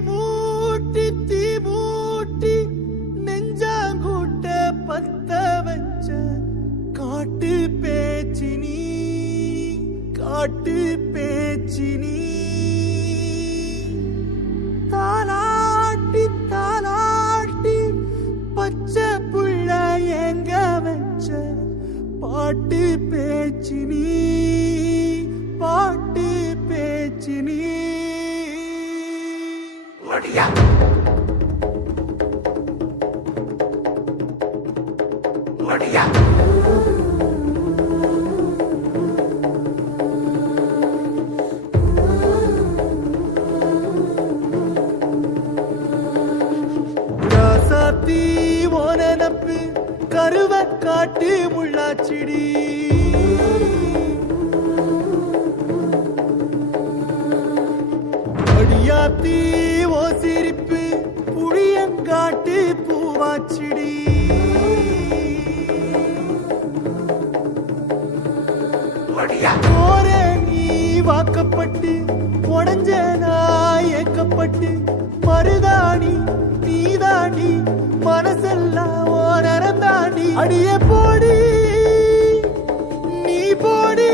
தீ மூட்டி நெஞ்சாங்கூட்ட பத்த வச்ச காட்டு பேச்சினி தாலாட்டி பச்சை புள்ள எங்க வச்ச பாட்டு பேச்சினி ஒடியா ராசாத்தி ஓனப்பு கருவ காட்டு முள்ளாச்சிடி அடியாத்தி ஓ சிரிப்பு புளியங்காட்டு பூவாச்சிடி போரே நீ வாக்கப்பட்டு உடஞ்ச நாய் ஏக்கப்பட்டு மருதாணி நீதாண்டி மனசெல்லாம் ஓரம் தாண்டி அடியே போடி நீ போடி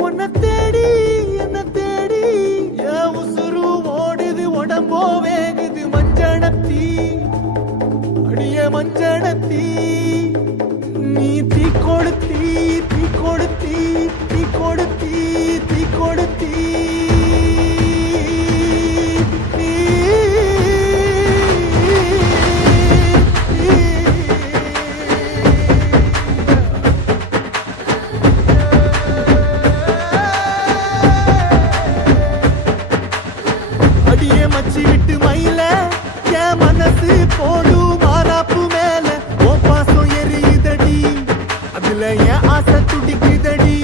உன்னை தேடி என்ன தேடி என் உசுரு ஓடுது உடம்போ வேகுது மஞ்சனத்தி அடியே மஞ்சனத்தி நீ தீ கொடுத்தி அடியே மச்சி விட்டு மயில என் மனசு போடு மாறாப்பு மேல ஓ பாசம் எரியுதடி அதுல என் ஆசை துடிக்குதடி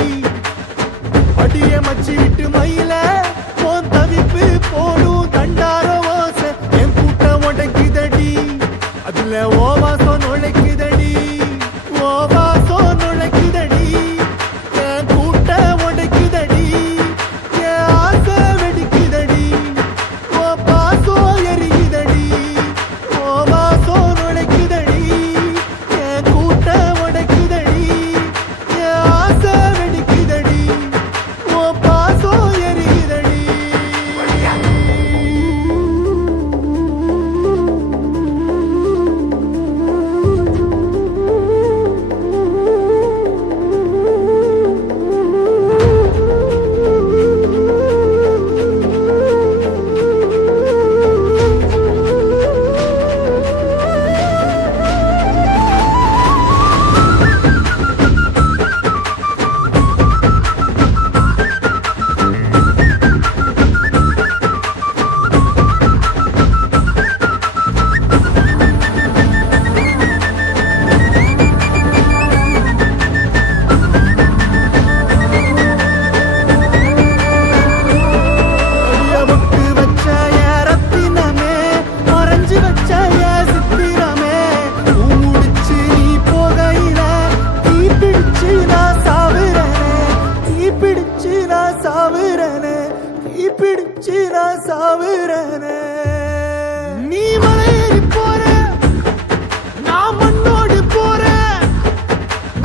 அடியே மச்சி விட்டு மயில போன் தவிப்பு போடும் தண்டார ஓசை என் கூட்டம் உடைக்குதடி அதுல ஓ வாசம் நுழைக்குதடி ஓ வாசம் நுழைக்குதடி என் கூட்டம் உடைக்குதடி என் ஆசை வெடிக்குதடி ஓ பாசம் எரிக்குதடி ஓ வாசம் நுழைக்குதடி என் கூட்டம் உடைக்குதடி என் ஆசை வெடிக்குதடி ஓ பாசம் எரிக்குதடி நீ மலையேறி போற நான் மண்ணோடு போற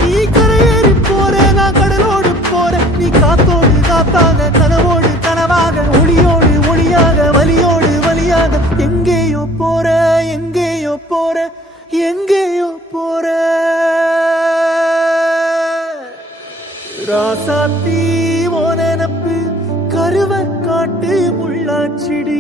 நீ கரையேறி போற நான் கடலோடு போற நீ காத்தோடு காத்தாக கனவோடு கனவாக ஒளியோடு ஒளியாக வலியோடு வலியாக எங்கேயோ போற ராசாத்தி ஓனப்பு கருவ காட்டு முள்ளாச்சிடி